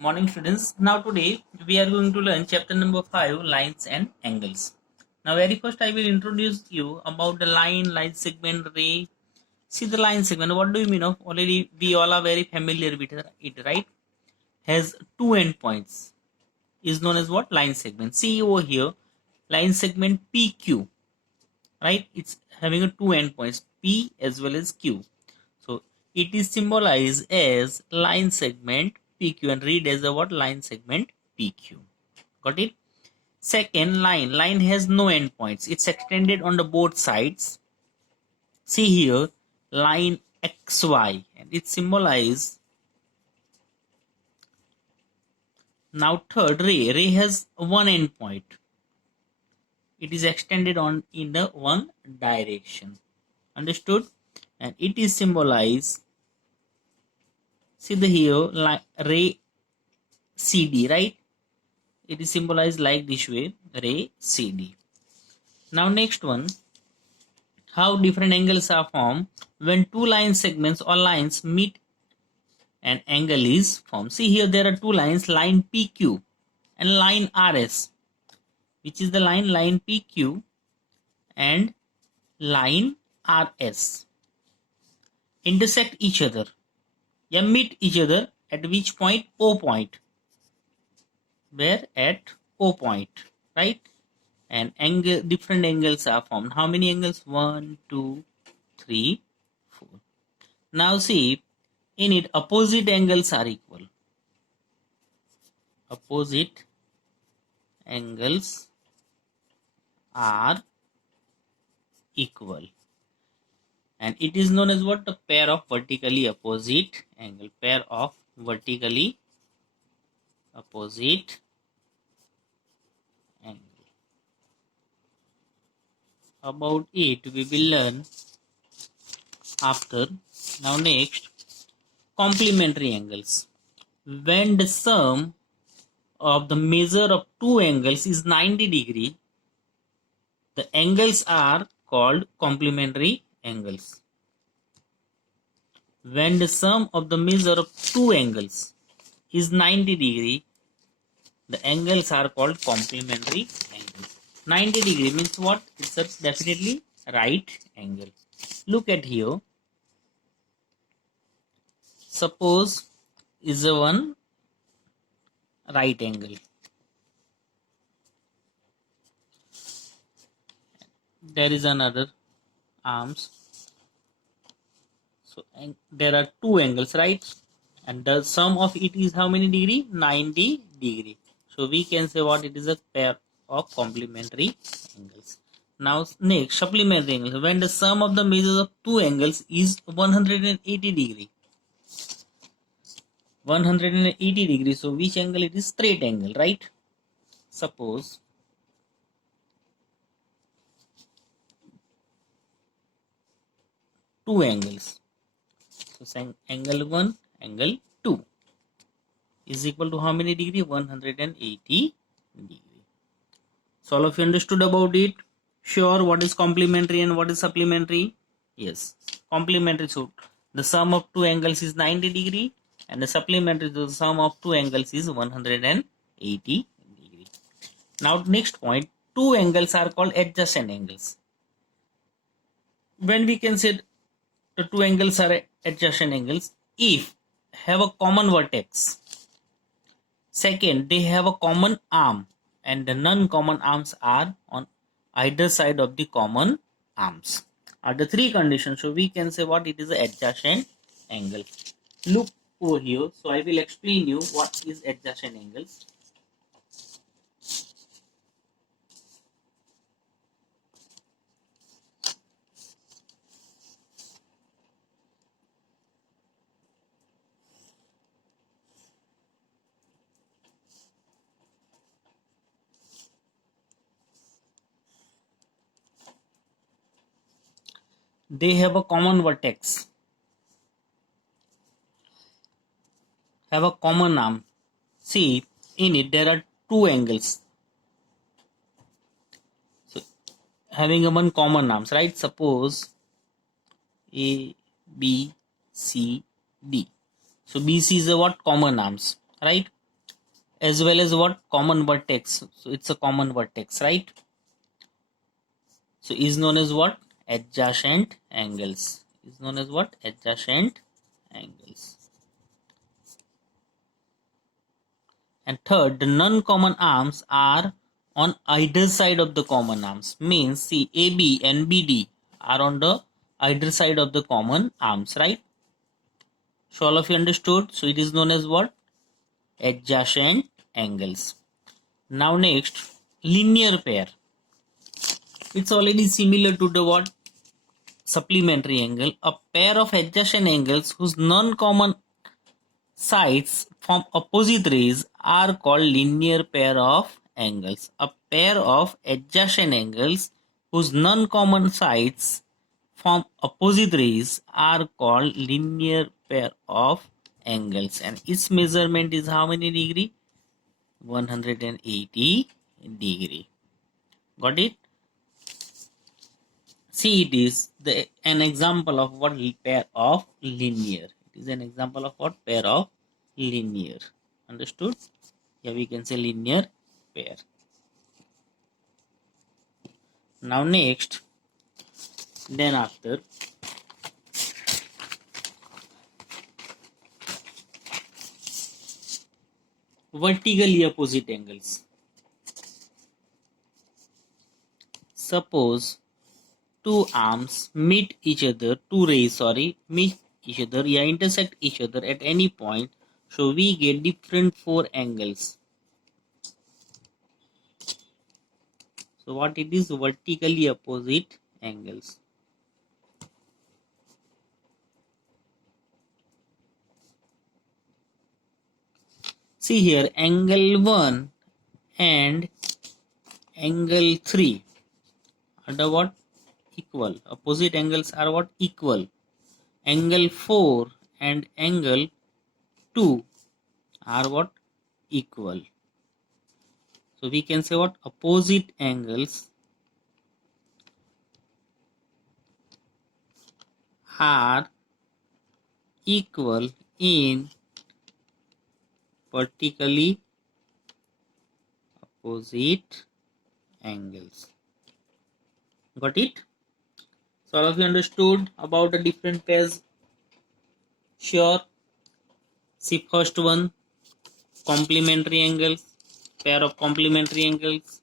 Morning students. Now today we are going to learn chapter number 5, lines and angles. Now very first I will introduce you about the line segment, ray. See the line segment, what do you mean of? Already we all are very familiar with it, right? Has two endpoints, is known as what? Line segment. See over here, line segment PQ, right? It's having a two endpoints, P as well as Q. So it is symbolized as line segment PQ and read as a what? Line segment PQ. Got it? Second, line. Line has no endpoints. It's extended on the both sides. See here, line XY, and it symbolizes. Now third, ray. Ray has one endpoint. It is extended on in the one direction. Understood? And it is symbolized. See the here, ray CD, right? It is symbolized like this way, ray CD. Now next one, how different angles are formed when two line segments or lines meet, an angle is formed. See here there are two lines, line PQ and line RS, which is the line PQ and line RS intersect each other, meet each other at which point? O point. Where? At O point, right? And angle, different angles are formed. How many angles? 1, 2, 3, 4. Now see, in it opposite angles are equal. Opposite angles are equal. And it is known as what? The pair of vertically opposite angle. Pair of vertically opposite angle. About it we will learn after. Now next, complementary angles. When the sum of the measure of two angles is 90 degree, the angles are called complementary angles. When the sum of the measure of two angles is 90 degree, the angles are called complementary angles. 90 degree means what? It's a definitely right angle. Look at here. Suppose is a one right angle. There is another arms. So there are two angles, right? And the sum of it is how many degree? 90 degree. So we can say what? It is a pair of complementary angles. Now next, supplementary angles. When the sum of the measures of two angles is 180 degree. 180 degree. So which angle? It is straight angle, right? Suppose two angles. So angle 1, angle 2 is equal to how many degree? 180 degree. So all of you understood about it? Sure, what is complementary and what is supplementary? Yes, complementary. So the sum of two angles is 90 degree and the supplementary, the sum of two angles is 180 degree. Now next point, two angles are called adjacent angles. When we can say the two angles are adjacent angles, if have a common vertex. Second, they have a common arm and the non-common arms are on either side of the common arms. Are the three conditions. So we can say what? It is an adjacent angle. Look over here. So I will explain you what is adjacent angles. They have a common vertex, have a common arm. See, in it there are two angles. So having a one common arms, right? Suppose A, B, C, D. So BC is a what? Common arms, right? as well as what? Common vertex. So it's a common vertex, right? So is known as what? Adjacent angles. Is known as what? Adjacent angles. And third, the non-common arms are on either side of the common arms. Means see, AB and BD are on the either side of the common arms, right? So all of you understood. So it is known as what? Adjacent angles. Now next, linear pair. It's already similar to the what? Supplementary angle. A pair of adjacent angles whose non-common sides from opposite rays are called linear pair of angles. A pair of adjacent angles whose non-common sides from opposite rays are called linear pair of angles, and its measurement is how many degree? 180 degree. Got it? See, it is an example of what? Pair of linear. It is an example of what? Pair of linear. Understood? Here we can say linear pair. Now next, then after, vertically opposite angles. Suppose two arms meet each other, two rays, meet each other, intersect each other at any point. So we get different four angles. So what it is? Vertically opposite angles. See here, angle 1 and angle 3 are the what? Equal. Opposite angles are what? Equal. Angle 4 and angle 2 are what? Equal. So we can say what? Opposite angles are equal in vertically opposite angles. Got it? So all of you understood about the different pairs? Sure. See first one, complementary angles, pair of complementary angles.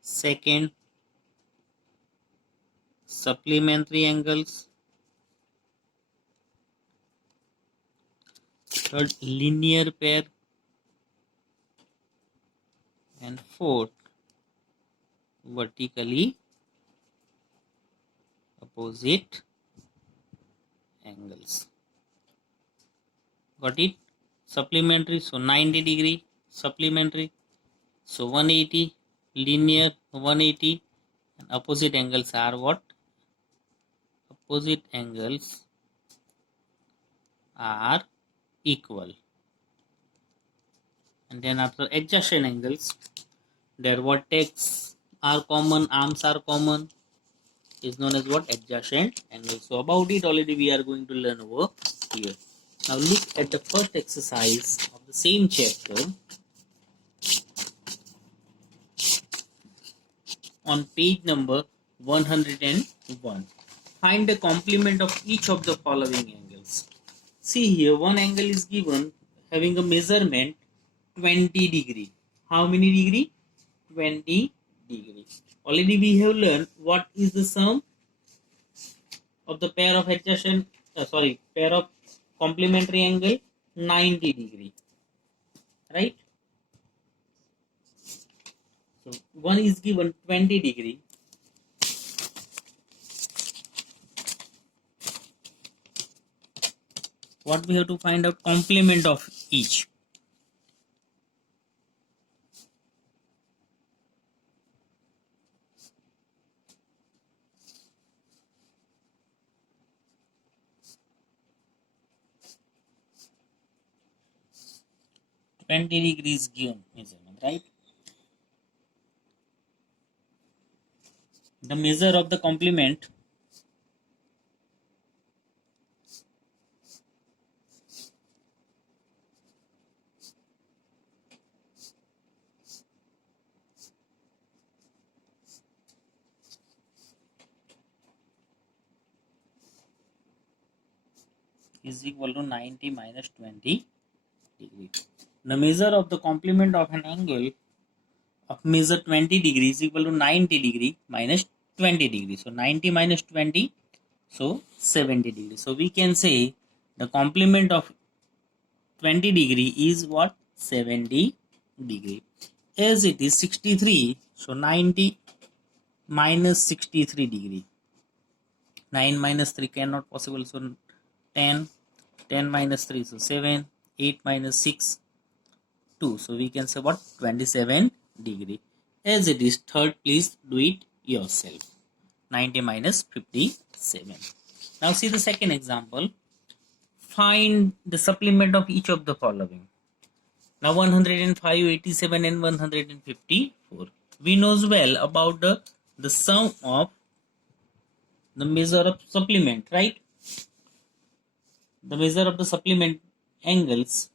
Second, supplementary angles. Third, linear pair. And fourth, vertically opposite angles. Got it? Supplementary, so 90 degree, supplementary, so 180, linear 180, and opposite angles are what? Opposite angles are equal. And then after adjacent angles, their vertex are common, arms are common, is known as what? Adjacent angle. So about it already we are going to learn over here. Now look at the first exercise of the same chapter on page number 101. Find the complement of each of the following angles. See here, one angle is given having a measurement 20 degree. How many degree? 20 degree. Already we have learned what is the sum of the pair of adjacent, pair of complementary angle, 90 degree, right? So one is given 20 degree. What we have to find out? Complement of each. Twenty degrees given measurement, right? The measure of the complement is equal to 90 minus 20 degree. The measure of the complement of an angle of measure 20 degree is equal to 90 degree minus 20 degree. So 90 minus 20, so 70 degree. So we can say the complement of 20 degree is what? 70 degree. As it is 63, so 90 minus 63 degree. 9 minus 3 cannot possible, so 10. 10 minus 3, so 7. 8 minus 6, 2. So we can say what? 27 degree. As it is third, please do it yourself. 90 minus 57. Now see the second example. Find the supplement of each of the following. Now 105, 87 and 154. We knows well about the sum of the measure of supplement, right? The measure of the supplement angles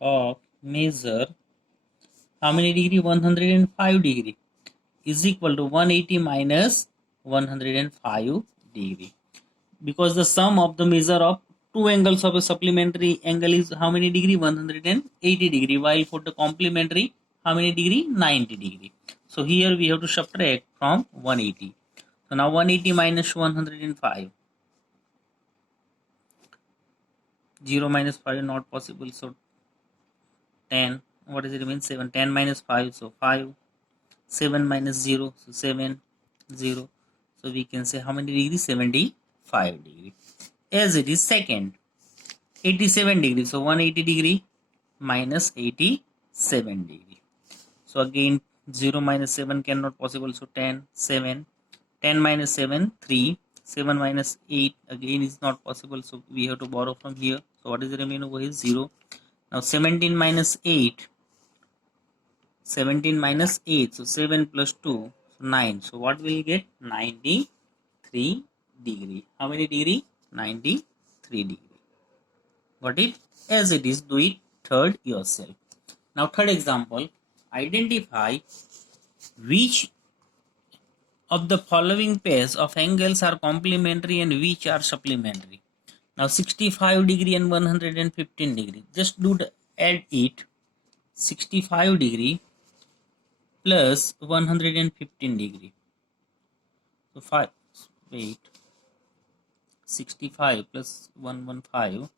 of measure how many degree? 105 degree is equal to 180 minus 105 degree, because the sum of the measure of two angles of a supplementary angle is how many degree? 180 degree, while for the complementary how many degree? 90 degree. So here we have to subtract from 180. So now 180 minus 105, 0 minus 5 not possible, so 10. What is it mean? 7. 10 minus 5, so 5. 7 minus 0, so 7. 0. So we can say how many degree? 75 degree. As it is second, 87 degree, so 180 degree minus 87 degree. So again 0 minus 7 cannot possible, so 10. 7. 10 minus 7, 3. 7 minus 8 again is not possible, so we have to borrow from here. So what is the remaining over here? 0. Now 17 minus 8, 17 minus 8, so 7 plus 2, so 9. So what will you get? 93 degree. How many degree? 93 degree. Got it? As it is, do it third yourself. Now third example, identify which of the following pairs of angles are complementary and which are supplementary. Now 65 degree and 115 degree. Just do the add it. 65 degree plus 115 degree. So 5, wait, 65 plus 115,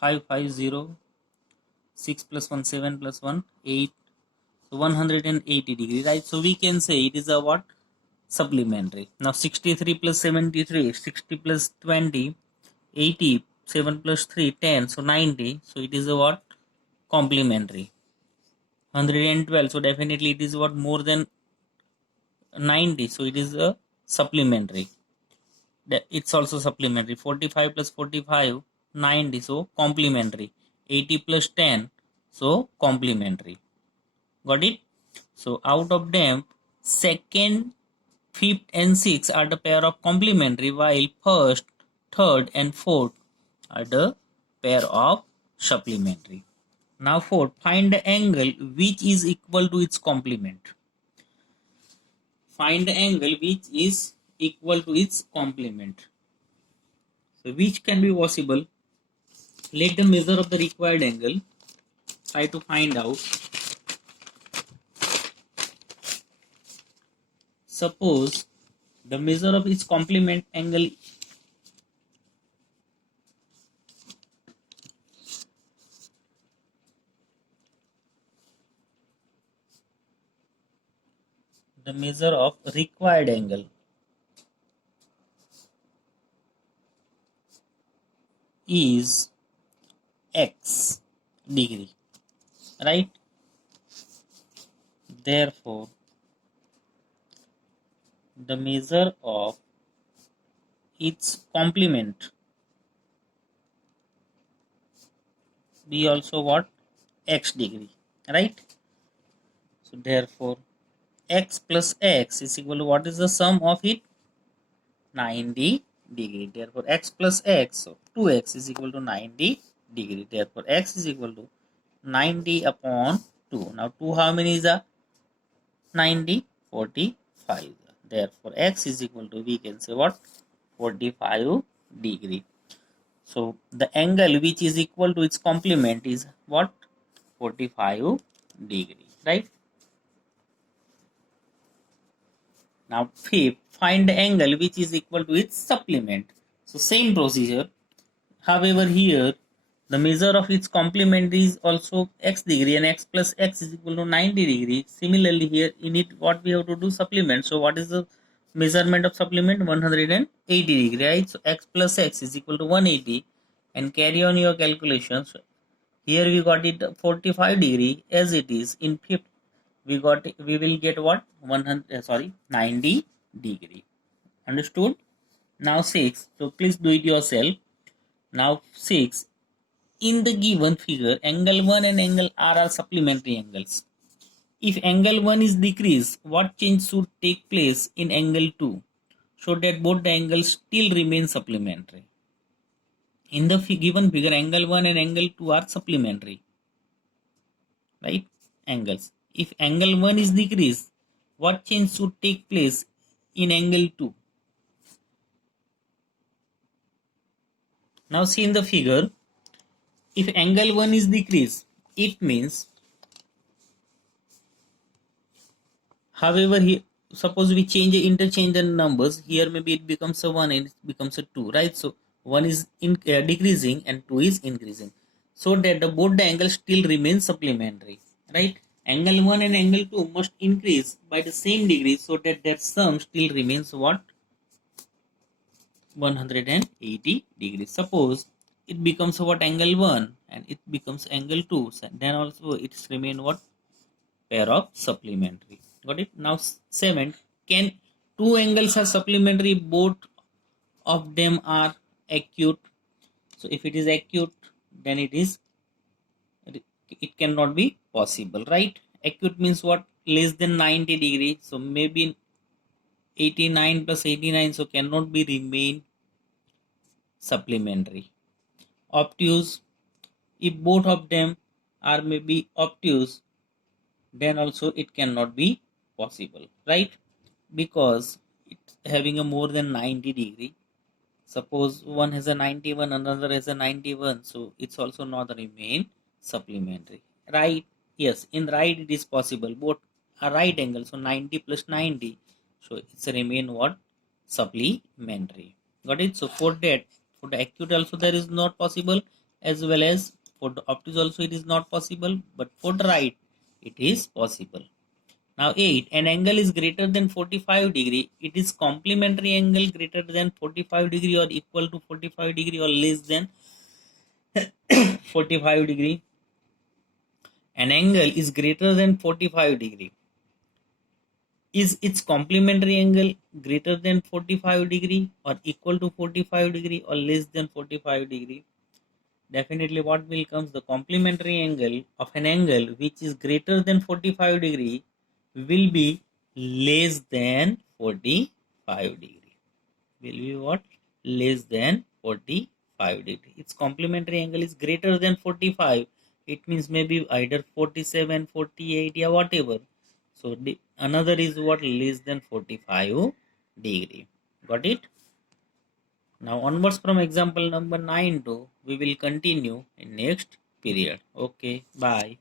550, 6 plus 1, 7 plus 1, 8. So 180 degree, right? So we can say it is a what? Supplementary. Now 63 plus 73, 60 plus 20, 80, 7 plus 3, 10. So 90. So it is a what? Complementary. 112. So definitely it is what? More than 90. So it is a supplementary. It's also supplementary. 45 plus 45, 90. So complementary. 80 plus 10. So complementary. Got it? So out of them, second, fifth and sixth are the pair of complementary, while first, third and fourth are the pair of supplementary. Now fourth, find the angle which is equal to its complement. Find the angle which is equal to its complement. So which can be possible? Let the measure of the required angle. Try to find out. Suppose the measure of its complement angle the measure of required angle is x degree, right? Therefore the measure of its complement be also what? X degree, right? So therefore x plus x is equal to what is the sum of it? 90 degree. Therefore, x plus x, so 2x is equal to 90 degree. Therefore, x is equal to 90 upon 2. Now, 2 how many is a 90? 45. Therefore, x is equal to, we can say what? 45 degree. So, the angle which is equal to its complement is what? 45 degree, right? Now, fifth, find the angle which is equal to its supplement. So, same procedure. However, here the measure of its complement is also x degree, and x plus x is equal to 90 degree. Similarly, here in it, what we have to do? Supplement. So, what is the measurement of supplement? 180 degree, right? So, x plus x is equal to 180, and carry on your calculations. Here we got it 45 degree as it is. In fifth, we will get what? 90 degree. Understood? Now 6. So please do it yourself. Now 6. In the given figure, angle 1 and angle R are supplementary angles. If angle 1 is decreased, what change should take place in angle 2 so that both the angles still remain supplementary? In the given figure, angle 1 and angle 2 are supplementary, right? Angles. If angle 1 is decreased, what change should take place in angle 2? Now see in the figure, if angle 1 is decreased, it means, however, here, suppose we interchange the numbers, here maybe it becomes a 1 and it becomes a 2, right? So 1 is decreasing and 2 is increasing, so that both the angles still remain supplementary, right? Angle 1 and angle 2 must increase by the same degree so that their sum still remains what? 180 degrees. Suppose it becomes what? Angle 1 and it becomes angle 2, so then also it's remain what? Pair of supplementary. Got it? Now 7. Can two angles are supplementary, both of them are acute? So if it is acute, then it cannot be possible, right? Acute means what? Less than 90 degree. So maybe 89 plus 89, so cannot be remain supplementary. Obtuse, if both of them are maybe obtuse, then also it cannot be possible, right? Because it's having a more than 90 degree. Suppose one has a 91, another has a 91, so it's also not remain supplementary, right? Yes, in right it is possible, both are right angle, so 90 plus 90, so it's a remain what? Supplementary. Got it? So for that, for the acute also there is not possible, as well as for the obtuse also it is not possible, but for the right it is possible. Now 8. An angle is greater than 45 degree. It is complementary angle greater than 45 degree or equal to 45 degree or less than 45 degree. An angle is greater than 45 degree. Is its complementary angle greater than 45 degree or equal to 45 degree or less than 45 degree? Definitely what will come? The complementary angle of an angle which is greater than 45 degree will be less than 45 degree. Will be what? Less than 45 degree. Its complementary angle is greater than 45. It means maybe either 47, 48, yeah, whatever. So another is what? Less than 45 degree. Got it? Now onwards from example number 9 to we will continue in next period. Okay, bye.